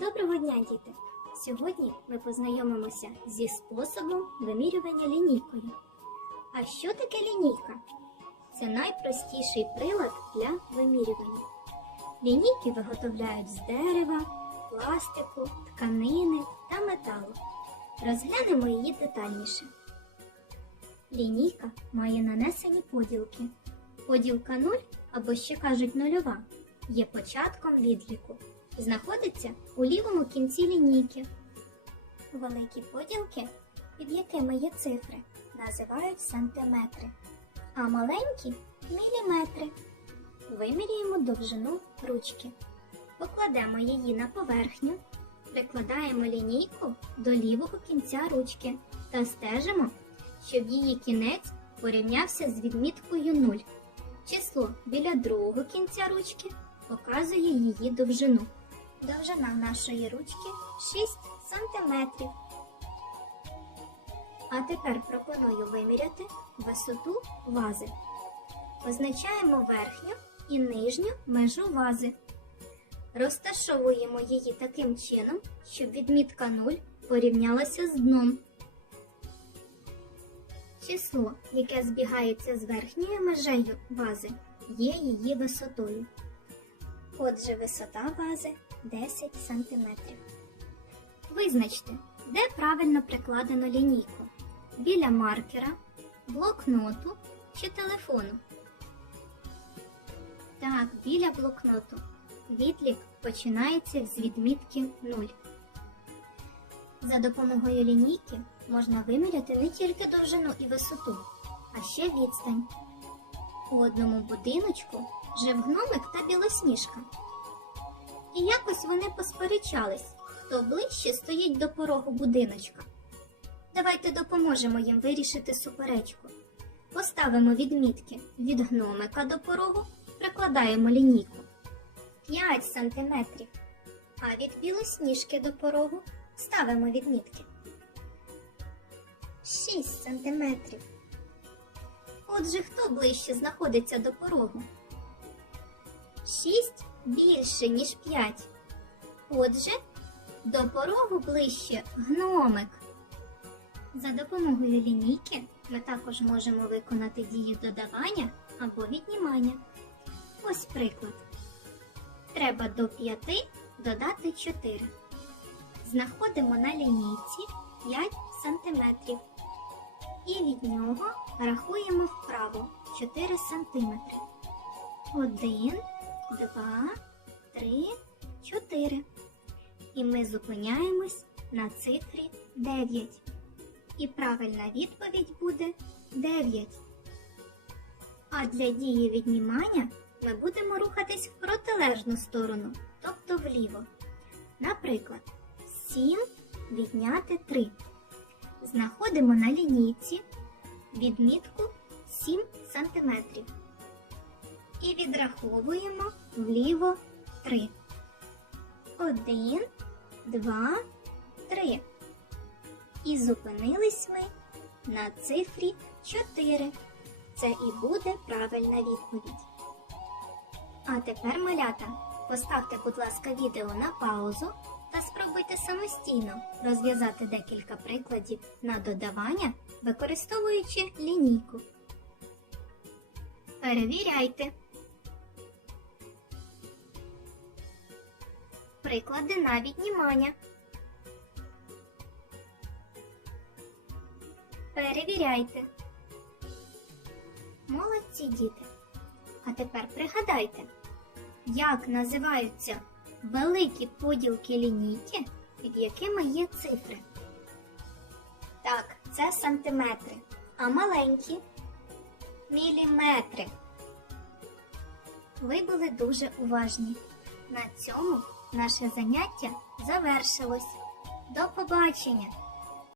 Доброго дня, діти! Сьогодні ми познайомимося зі способом вимірювання лінійкою. А що таке лінійка? Це найпростіший прилад для вимірювання. Лінійки виготовляють з дерева, пластику, тканини та металу. Розглянемо її детальніше. Лінійка має нанесені поділки. Поділка 0 або ще кажуть нульова є початком відліку. Знаходиться у лівому кінці лінійки. Великі поділки, під якими є цифри, називають сантиметри, а маленькі міліметри. Вимірюємо довжину ручки. Покладемо її на поверхню, прикладаємо лінійку до лівого кінця ручки та стежимо, щоб її кінець порівнявся з відміткою 0. Число біля другого кінця ручки показує її довжину. Довжина нашої ручки 6 сантиметрів. А тепер пропоную виміряти висоту вази. Позначаємо верхню і нижню межу вази. Розташовуємо її таким чином, щоб відмітка 0 порівнялася з дном. Число, яке збігається з верхньою межею вази, є її висотою. Отже, висота вази 10 см. Визначте, де правильно прикладено лінійку: біля маркера, блокноту чи телефону. Так, біля блокноту. Відлік починається з відмітки 0. За допомогою лінійки можна виміряти не тільки довжину і висоту, а ще відстань. У одному будиночку жив гномик та білосніжка. І якось вони посперечались, хто ближче стоїть до порогу будиночка. Давайте допоможемо їм вирішити суперечку. Поставимо відмітки від гномика до порогу, прикладаємо лінійку 5 сантиметрів, а від білосніжки до порогу ставимо відмітки 6 сантиметрів. Отже, хто ближче знаходиться до порогу? 6 більше, ніж 5. Отже, до порогу ближче гномик. За допомогою лінійки ми також можемо виконати дію додавання або віднімання. Ось приклад. Треба до 5 додати 4. Знаходимо на лінійці 5 см. І від нього рахуємо вправо 4 см. 1, 2, 3, 4. І ми зупиняємось на цифрі 9. І правильна відповідь буде 9. А для дії віднімання ми будемо рухатись в протилежну сторону, тобто вліво. Наприклад, 7 відняти 3. Знаходимо на лінійці відмітку 7 см. І відраховуємо вліво 3. 1, 2, 3. І зупинились ми на цифрі 4. Це і буде правильна відповідь. А тепер, малята, поставте, будь ласка, відео на паузу та спробуйте самостійно розв'язати декілька прикладів на додавання, використовуючи лінійку. Перевіряйте. Приклади на віднімання. Перевіряйте. Молодці діти. А тепер пригадайте, як називаються великі поділки лінійки, під якими є цифри. Так, це сантиметри, а маленькі міліметри. Ви були дуже уважні. На цьому наше заняття завершилось. До побачення!